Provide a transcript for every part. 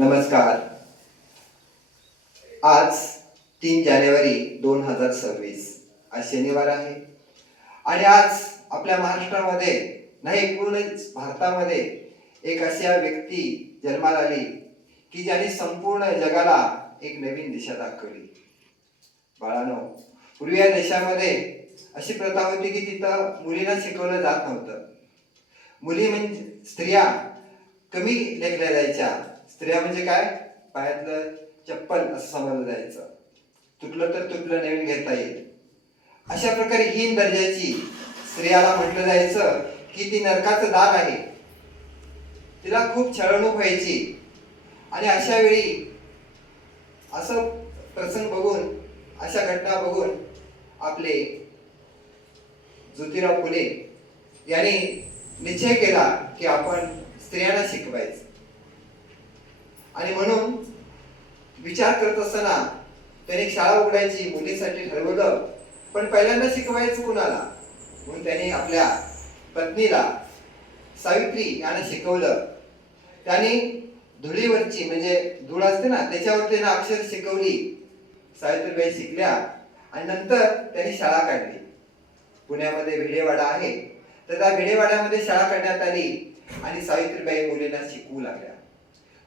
नमस्कार. आज 3 जानेवारी 2026 आज शनिवार आहे आणि आज आपल्या महाराष्ट्रामध्ये नाही पूर्ण भारतामध्ये एक अशा व्यक्ती जन्माला आली की ज्याने संपूर्ण जगाला एक नवीन दिशा दाखवली. बाळांनो, पूर्वी या देशामध्ये अशी प्रथा होती की तिथं मुलींना शिकवलं जात नव्हतं. मुली म्हणजे स्त्रिया कमी लेखल्या जायच्या. स्त्रिया म्हणजे काय, पायातलं चप्पल असं समजलं जायचं. तुटलं तर तुटलं, नवीन घेता येईल. अशा प्रकारे हीन दर्जाची स्त्रियाला म्हटलं जायचं की ती नरकाचं दार आहे. तिला खूप छळवणूक व्हायची. आणि अशा वेळी असं प्रसंग बघून, अशा घटना बघून आपले ज्योतिराव फुले यांनी निश्चय केला की आपण स्त्रियांना शिकवायचं. आणि म्हणून विचार करत असताना त्याने शाळा उघडायची मुलींसाठी ठरवलं. पण पहिल्यांदा शिकवायचं कुणाला, म्हणून त्याने आपल्या पत्नीला सावित्री यांना शिकवलं. त्याने धुळीवरची म्हणजे धूळ असते ना, त्याच्यावर त्याने अक्षर शिकवली. सावित्रीबाई शिकल्या आणि नंतर त्यांनी शाळा काढली. पुण्यामध्ये भिडेवाडा आहे, तर त्या भिडेवाड्यामध्ये शाळा काढण्यात आली आणि सावित्रीबाई मुलींना शिकवू लागल्या.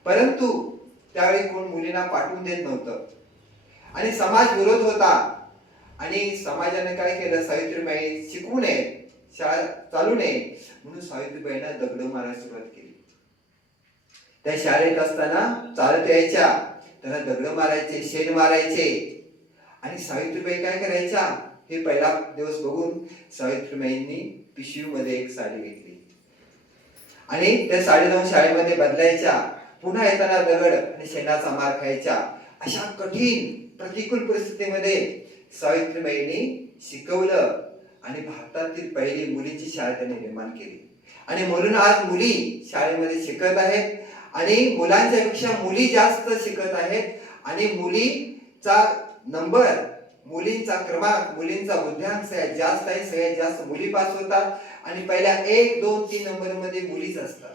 परंतु त्यावेळी कोण मुलींना पाठवून देत नव्हतं आणि समाज विरोध होता. आणि समाजाने काय केलं, सावित्रीबाई शिकवू नये, शाळा चालू नये म्हणून सावित्रीबाईंना दगड मारायला सुरुवात केली. त्या शाळेत असताना चालत यायच्या, त्यांना दगड मारायचे, शेण मारायचे. आणि सावित्रीबाई काय करायच्या, हे पहिला दिवस बघून सावित्रीबाईंनी पिशवीमध्ये एक साडी घेतली आणि त्या साडी लावून शाळेमध्ये बदलायच्या. पुन्हा येताना दगड आणि शेणाचा मार खायच्या. अशा कठीण प्रतिकूल परिस्थितीमध्ये सावित्रीबाईंनी शिकवलं आणि भारतातील पहिली मुलींची शाळा त्यांनी निर्माण केली. आणि म्हणून आज मुली शाळेमध्ये शिकत आहेत आणि मुलांच्या पेक्षा मुली जास्त शिकत आहेत. आणि मुलीचा नंबर, मुलींचा क्रमांक, मुलींचा बुद्ध्यांक सगळ्यात जास्त आहे. सगळ्यात जास्त मुली पास होतात आणि पहिल्या 1, 2, 3 नंबर मध्ये मुलीच असतात.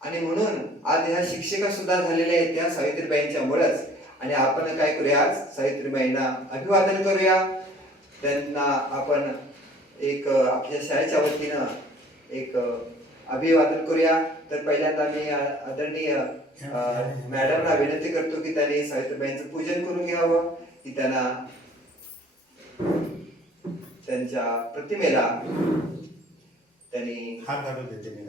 आणि म्हणून आज ह्या शिक्षिका सुद्धा झालेल्या आहेत त्या सावित्रीबाईंच्या मुळेच. आणि आपण काय करूया, आज सावित्रीबाईंना अभिवादन करूया. त्यांना आपण एक आपल्या शाळेच्या वतीनं एक अभिवादन करूया. तर पहिल्यांदा मी आदरणीय मॅडमना विनंती करतो की त्यांनी सावित्रीबाईंचं पूजन करून घ्यावं, की त्यांना त्यांच्या प्रतिमेला त्यांनी हात घालून देते मी.